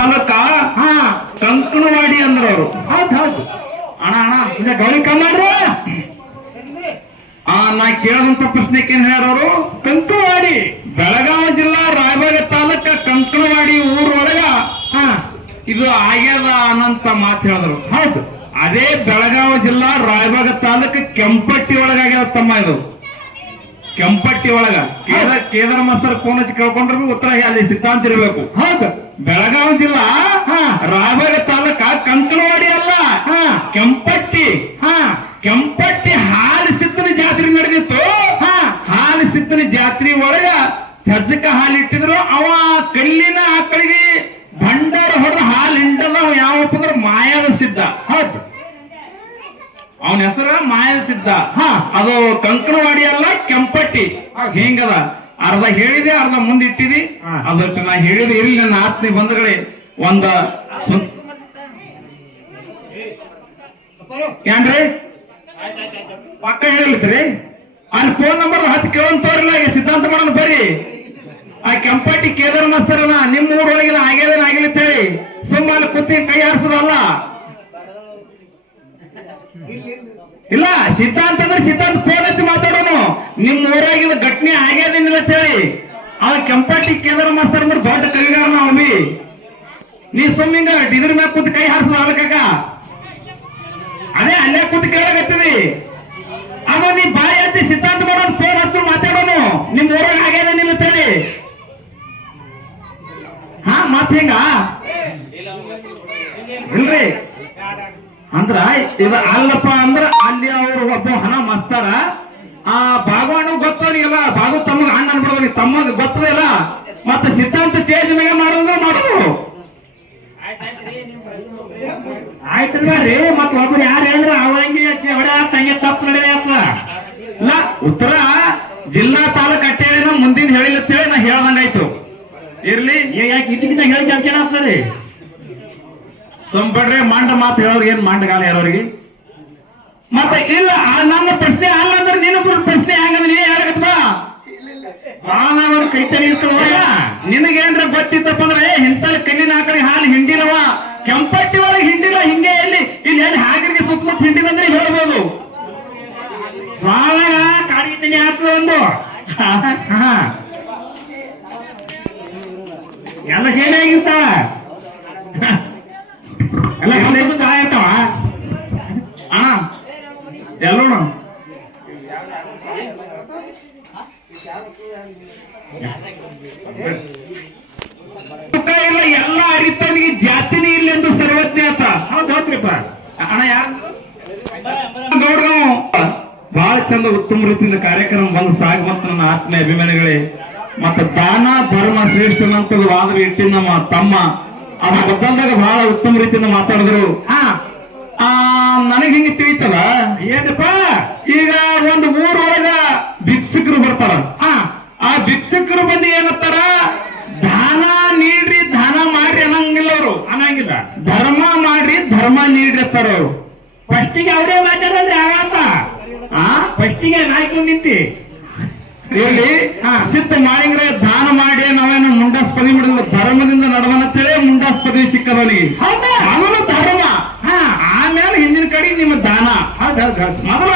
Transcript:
ತಾಲೂಕ ಕಂಕನವಾಡಿ ಅಂದ್ರ ಅವರು. ಹೌದು ಹೌದು ಅಣ್ಣ ಅಣ್ಣ ಗೌರಿ ಕಮ್ಮಾಡ್ರ ನಾ ಕೇಳದಂತ ಪ್ರಶ್ನೆಗೆ ಏನ್ ಹೇಳ್ಯಾರವರು? ಕಂಕನವಾಡಿ ಬೆಳಗಾವಿ ಜಿಲ್ಲಾ ರಾಯಬಾಗ ತಾಲೂಕ ಕಂಕನವಾಡಿ ಊರೊಳಗ ಇದು ಆಗ್ಯದ ಅನ್ನಂತ ಮಾತು ಹೇಳಿದ್ರು. ಹೌದು ಅದೇ ಬೆಳಗಾವಿ ಜಿಲ್ಲಾ ರಾಯಬಾಗ ತಾಲೂಕ ಕೆಂಪಟ್ಟಿ ಒಳಗಾಗ್ಯದ ತಮ್ಮ. ಇದು ಕೆಂಪಟ್ಟಿ ಒಳಗ ಕೇದಾರ ಮಾಸ್ತರ್ ಫೋನ್ ಹಚ್ಚಿ ಕೇಳ್ಕೊಂಡ್ರು ಉತ್ತರ ಅಲ್ಲಿ ಸಿದ್ಧಾಂತ ಇರಬೇಕು. ಹೌದು ಬೆಳಗಾವಿ ಜಿಲ್ಲಾ ರಾಯಬಾಗ ತಾಲೂಕ ಕಂಕನವಾಡಿ ಅಲ್ಲ, ಕೆಂಪಟ್ಟಿ. ಕೆಂಪಟ್ಟಿ ಹಾಲು ಸಿದ್ದನ ಜಾತ್ರೆ ನಡೆದಿತ್ತು. ಹಾಲು ಸಿದ್ದನ ಜಾತ್ರೆ ಒಳಗ ಚಜ್ಜಕ ಹಾಲು ಇಟ್ಟಿದ್ರು. ಅವ ಕಲ್ಲಿನ ಆಕಳಿಗೆ ಭಂಡಾರ ಹೊಡೆದ ಹಾಲು ಹಿಂಡದ ಯಾವಪ್ಪ ಅಂದ್ರೆ ಮಾಯಾದ ಸಿದ್ಧ. ಹೌದು ಅವನ ಹೆಸರ ಮಾಯಾದ ಸಿದ್ಧ. ಅದು ಕಂಕನವಾಡಿ ಅಲ್ಲ, ಕೆಂಪಟ್ಟಿ. ಹಿಂಗದ ಅರ್ಧ ಹೇಳಿದೆ ಅರ್ಧ ಮುಂದೆ ಇಟ್ಟಿದಿ. ಅದಕ್ಕೆ ನಾ ಹೇಳಿದೆ ಇರ್ಲಿ ನನ್ನ ಆತ್ಮೀಯ ಬಂಧುಗಳೇ. ಒಂದ ಏನ್ರಿ ಪಕ್ಕ ಹೇಳಿದ್ರಿ ಅಲ್ಲಿ ಫೋನ್ ನಂಬರ್ ಹಚ್ಚಿ ಕೇಳಂತವ್ರಿಲ್ಲ. ಈಗ ಸಿದ್ಧಾಂತ ಮಾಡೋಣ ಬರ್ರಿ. ಆ ಕೆಂಪಟ್ಟಿ ಕೇದಾರ ಮಾಸ್ತರನ ನಿಮ್ಮ ಊರೊಳಗಿನ ಆಗ್ಯದೇನ ಆಗಿಲ್ಲ ಅಂತ ಹೇಳಿ ಸುಮ್ಮ ಅಲ್ಲಿ ಕೂತಿ ಕೈ ಹಾರಿಸೋದಲ್ಲ. ಇಲ್ಲ ಸಿದ್ಧಾಂತ ಅಂದ್ರೆ ಸಿದ್ಧಾಂತ ಫೋನ್ ಹಚ್ಚಿ ಮಾತಾಡೋನು. ನಿಮ್ಮ ಊರಾಗಿನ ಘಟನೆ ಆಗ್ಯದೇನಿಲ್ಲ ಅಂತ ಹೇಳಿ. ಆ ಕೆಂಪಟ್ಟಿ ಕೇದಾರ ಮಾಸ್ತರ್ ಅಂದ್ರೆ ದೊಡ್ಡ ಕವಿಗಾರ ನಾವು ಬಿ. ನೀ ಸುಮ್ಮಿಂಗ ಇದ್ರ ಮ್ಯಾಗ ಕೂತಿ ಕೈ ಹಾರಿಸೋದ ಅದಕ್ಕಾಗ ಅದೇ ಅಲ್ಲೇ ಕೂತಿ ಕೇಳಾಗತ್ತೀವಿ. ಅವ ನೀ ಬಾಯಿ ಹತ್ತಿ ಸಿದ್ಧಾಂತ ಮಾಡೋನು ಫೋನ್ ಹಚ್ಚು ಮಾತಾಡೋನು. ನಿಮ್ ಊರಾಗ ಆಗ್ಯದೇನಿಲ್ಲ ಅಂತ ಹೇಳಿ. ಮತ್ ಹಿಂಗ ಇಲ್ರಿ ಅಂದ್ರ ಇದು ಅಲ್ಲಪ್ಪ ಅಂದ್ರ ಅಲ್ಲಿ ಅವ್ರು ಒಬ್ಬ ಹಣ ಮಸ್ತಾರ. ಆ ಭಾಗವಣ್ಣ ಗೊತ್ತವ್ರಿಗೆಲ್ಲ ಭಾಗ ತಮ್ಮಗ ಹಣ್ಣ ಅನ್ಬಿಡೋರಿ ತಮ್ಮಗ ಗೊತ್ತದಿಲ್ಲ. ಮತ್ತ ಸಿದ್ಧಾಂತ ತೇಜ್ ಮ್ಯಾಗ ಮಾಡೋದು ಆಯ್ತಲ್ರಿ. ಮತ್ ಒಬ್ರು ಯಾರು ಹೇಳಿದ್ರ ಅವಂಗಿ ಹೊಡೆ ತಂಗೆ ತಪ್ಪು ನಡೆದ ಇಲ್ಲ. ಉತ್ತರ ಜಿಲ್ಲಾ ತಾಲೂಕ್ ಅಟ್ಟೇನ ಮುಂದಿನ ಹೇಳಿಲ್ಲತ್ತೇಳಿ ನಾ ಹೇಳ್ದಂಗಾಯ್ತು. ಇರ್ಲಿ ಯಾಕೆ ಇದಕ್ಕಿಂತ ಹೇಳಿ ಜಾಸ್ತಿ ಆಗ್ತಾರೆ. ಸಂಪಡ್ರೆ ಮಾಂಡ ಮಾತು ಹೇಳೋರು ಏನ್ ಮಾಂಡಗಾಲ ಯಾರವ್ರಿಗೆ. ಮತ್ತೆ ಇಲ್ಲ ನನ್ನ ಪ್ರಶ್ನೆ ಅಲ್ಲ ಅಂದ್ರೆ ನಿನ್ನ ಪ್ರಶ್ನೆ ಹಂಗಂದ್ರೆ ನೀನೇ ಹೇಳಕತ್ವಾ. ಕೈತರಿ ಇರ್ತವ. ನಿನಗೇನ್ರ ಗೊತ್ತಿತ್ತಪ್ಪ ಅಂದ್ರೆ ಇಂತಲ್ಲಿ ಕಲ್ಲಿನ ಆಕಡೆ ಹಾಲು ಹಿಂಡಿಲವ. ಕೆಂಪಟ್ಟಿ ಒಳಗೆ ಹಿಂಡಿಲ್ಲ. ಹಿಂಗೆ ಇಲ್ಲಿ ಎಲ್ಲಿ ಹಾಗರಿಗೆ ಸುತ್ತಮುತ್ತ ಹಿಂಡಿದಂದ್ರೆ ಹೇಳ್ಬೋದು. ಬಾಳಗ ಕಾಡಿತನಿ ಆಗ್ತದ ಒಂದು ಎಲ್ಲ ಸೇನೆ ಆಗಿರ್ತಾವ. ಎಲ್ಲ ಆಗಿರ್ತಾವ ಅಣ್ಣ ಎಲ್ಲೋಣ ಇಲ್ಲ. ಎಲ್ಲ ಅರಿತನಿಗೆ ಜಾತಿನೇ ಇಲ್ಲ ಎಂದು ಸರ್ವಜ್ಞ ಅಂತ. ಹೌದು ಹೌದ್ರಿಪ್ಪ. ಅಣ್ಣ ಯಾರು ಗೌಡ್ರು ಬಹಳ ಚಂದ ಉತ್ತಮ ರೀತಿಯಿಂದ ಕಾರ್ಯಕ್ರಮ ಬಂದು ಸಾಗುವಂತ ನನ್ನ ಆತ್ಮೀಯ ಅಭಿಮಾನಿಗಳೇ. ಮತ್ತೆ ದಾನ ಧರ್ಮ ಶ್ರೇಷ್ಠನಂತದ ವಾದ ಇಟ್ಟಿ ನಮ್ಮ ತಮ್ಮ ಅವ ಬದಲ್ದಾಗ ಬಹಳ ಉತ್ತಮ ರೀತಿಯಿಂದ ಮಾತಾಡಿದ್ರು. ನನಗೆ ಹಿಂಗೆ ತಿಳಿತಲ್ಲ ಏನಪ್ಪ, ಈಗ ಒಂದು ಊರೊಳಗ ಭಿಕ್ಷುಕರು ಬರ್ತಾರ. ಆ ಭಿಕ್ಷುಕರು ಬಂದು ಏನತ್ತಾರ, ದಾನ ನೀಡ್ರಿ ದಾನ ಮಾಡ್ರಿ ಅನ್ನಂಗಿಲ್ಲ. ಅವರು ಅನ್ನಂಗಿಲ್ಲ. ಧರ್ಮ ಮಾಡ್ರಿ ಧರ್ಮ ನೀಡ್ರಿ ಅಂತಾರ ಅವರು. ಫಸ್ಟಿಗೆ ಅವರೇ ಮಾತಾಡಂದ್ರೆ ಆಗತ್ತ. ಫಸ್ಟಿಗೆ ನಾಯ್ಕೊಂಡು ನಿಂತಿ ಇಲ್ಲಿ ಸಿದ್ಧ ಮಾಡಿದ್ರೆ ದಾನ ಮಾಡಿ ನಾವೇನು ಮುಂಡಾಸ್ಪದಿ ಮಾಡಿದ್ರೆ ಧರ್ಮದಿಂದ ನಡವನಂತೇಳಿ ಮುಂಡಾಸ್ಪದಿ ಸಿಕ್ಕದವನಿಗೆ ಅವನು ಧರ್ಮ. ಆಮೇಲೆ ಹಿಂದಿನ ಕಡೆ ನಿಮ್ಮ ದಾನ. ಮೊದಲ